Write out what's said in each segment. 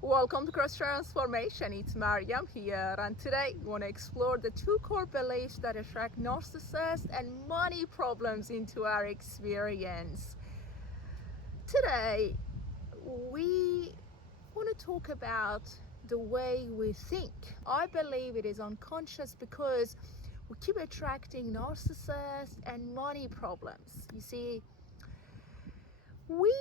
Welcome to Cross Transformation. It's Maryam here, and today we want to explore the two core beliefs that attract narcissists and money problems into our experience. Today we want to talk about the way we think. I believe it is unconscious because we keep attracting narcissists and money problems. You see, we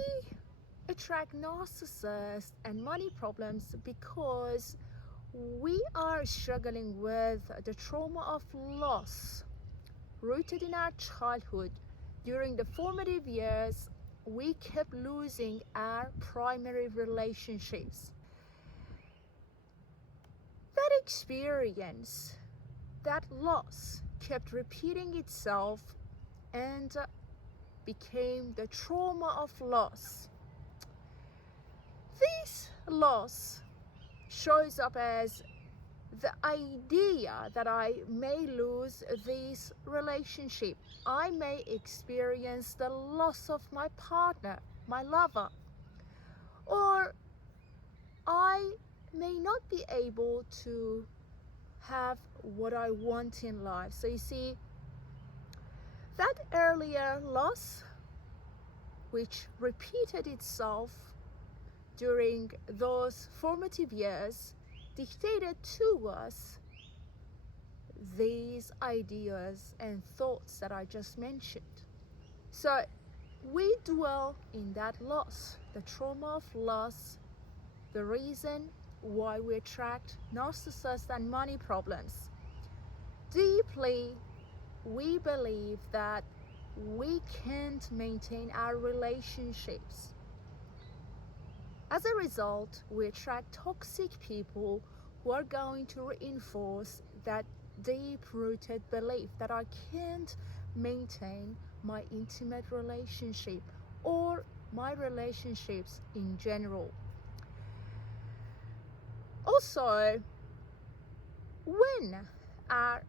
attract narcissists and money problems because we are struggling with the trauma of loss rooted in our childhood. During the formative years, we kept losing our primary relationships. That experience, that loss, kept repeating itself and became the trauma of loss. This loss shows up as the idea that I may lose this relationship. I may experience the loss of my partner, my lover, or I may not be able to have what I want in life. So you see, that earlier loss, which repeated itself during those formative years, dictated to us these ideas and thoughts that I just mentioned. So we dwell in that loss, the trauma of loss, the reason why we attract narcissists and money problems. Deeply, we believe that we can't maintain our relationships. As a result, we attract toxic people who are going to reinforce that deep-rooted belief that I can't maintain my intimate relationship or my relationships in general. Also, when our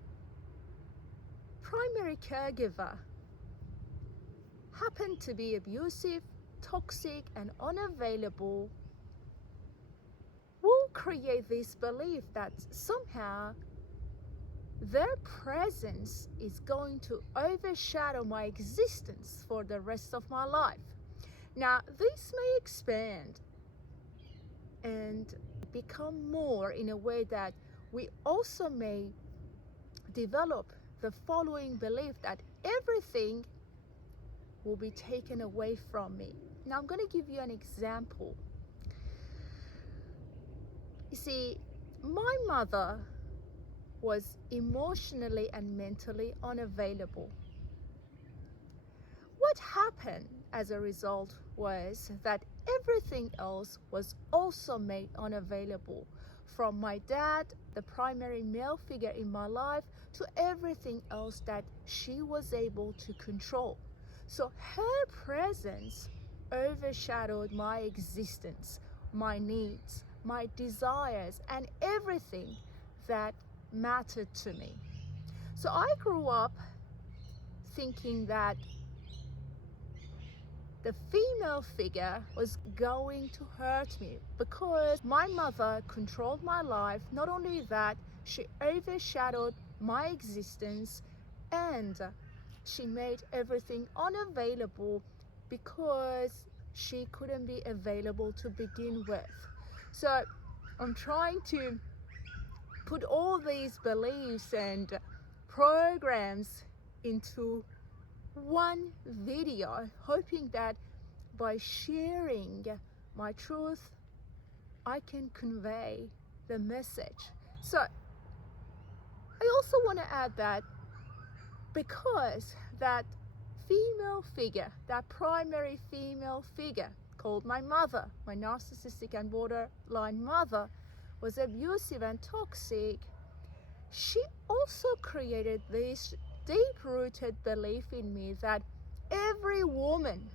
primary caregiver happened to be abusive, toxic, and unavailable, will create this belief that somehow their presence is going to overshadow my existence for the rest of my life. Now, this may expand and become more in a way that we also may develop the following belief that everything will be taken away from me. Now I'm going to give you an example. You see, my mother was emotionally and mentally unavailable. What happened as a result was that everything else was also made unavailable, from my dad, the primary male figure in my life, to everything else that she was able to control. So her presence overshadowed my existence, my needs, my desires, and everything that mattered to me. So I grew up thinking that the female figure was going to hurt me because my mother controlled my life. Not only that, she overshadowed my existence and she made everything unavailable because she couldn't be available to begin with. So I'm trying to put all these beliefs and programs into one video, hoping that by sharing my truth, I can convey the message. So I also want to add that because that female figure, that primary female figure called my mother, my narcissistic and borderline mother, was abusive and toxic, she also created this deep-rooted belief in me that every woman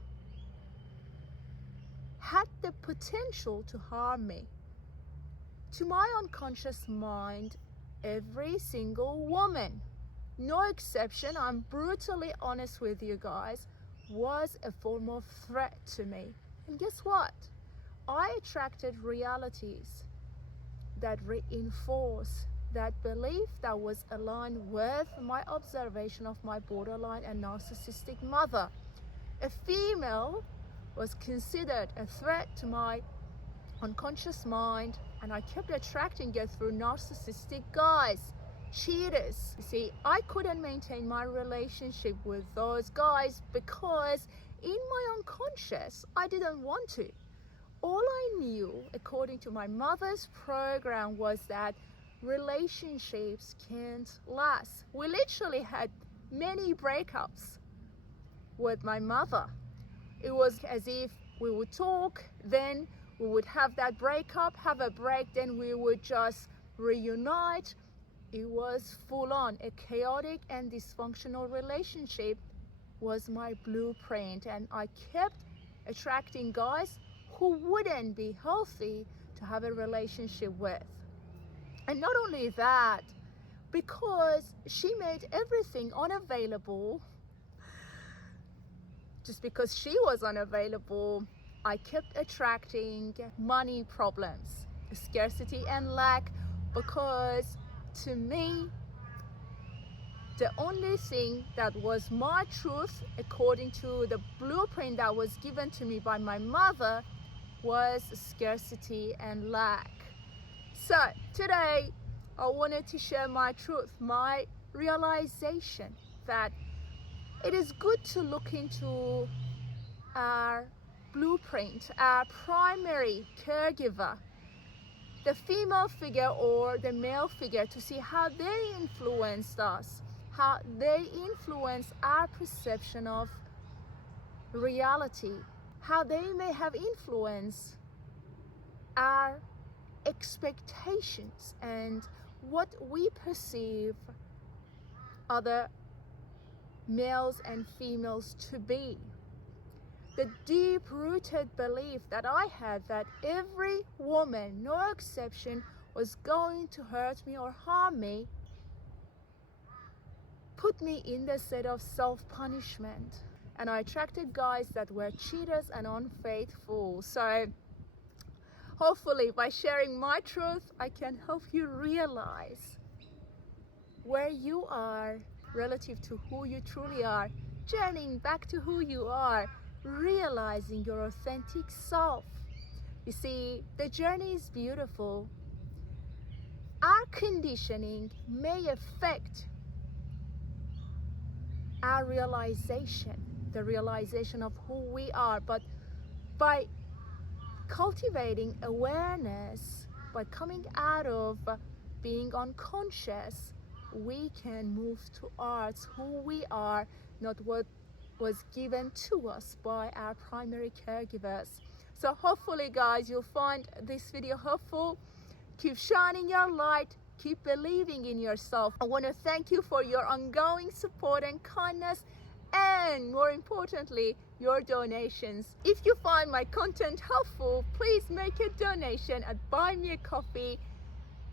the potential to harm me. To my unconscious mind, every single woman, no exception, I'm brutally honest with you guys, was a form of threat to me. And guess what? I attracted realities that reinforce that belief that was aligned with my observation of my borderline and narcissistic mother. A female was considered a threat to my unconscious mind, and I kept attracting it through narcissistic guys, cheaters. You see, I couldn't maintain my relationship with those guys because in my unconscious, I didn't want to. All I knew, according to my mother's program, was that relationships can't last. We literally had many breakups with my mother. It was as if we would talk, then we would have that breakup, have a break, then we would just reunite. It was full on. A chaotic and dysfunctional relationship was my blueprint, and I kept attracting guys who wouldn't be healthy to have a relationship with. And not only that, because she made everything unavailable, just because she was unavailable, I kept attracting money problems, scarcity and lack, because to me, the only thing that was my truth, according to the blueprint that was given to me by my mother, was scarcity and lack. So today, I wanted to share my truth, my realization that it is good to look into our blueprint, our primary caregiver, the female figure or the male figure, to see how they influenced us, how they influence our perception of reality, how they may have influenced our expectations and what we perceive other males and females to be. The deep-rooted belief that I had that every woman, no exception, was going to hurt me or harm me, put me in the state of self-punishment. And I attracted guys that were cheaters and unfaithful. So hopefully by sharing my truth, I can help you realize where you are relative to who you truly are, journeying back to who you are, realizing your authentic self. You see, the journey is beautiful. Our conditioning may affect our realization, the realization of who we are, but by cultivating awareness, by coming out of being unconscious, we can move towards who we are, not what was given to us by our primary caregivers. So hopefully guys, you'll find this video helpful. Keep shining your light, keep believing in yourself. I want to thank you for your ongoing support and kindness, and more importantly, your donations. If you find my content helpful, please make a donation at Buy Me a Coffee.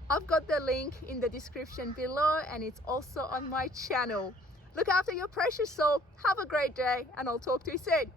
I've got the link in the description below, and it's also on my channel. Look after your precious soul. Have a great day, and I'll talk to you soon.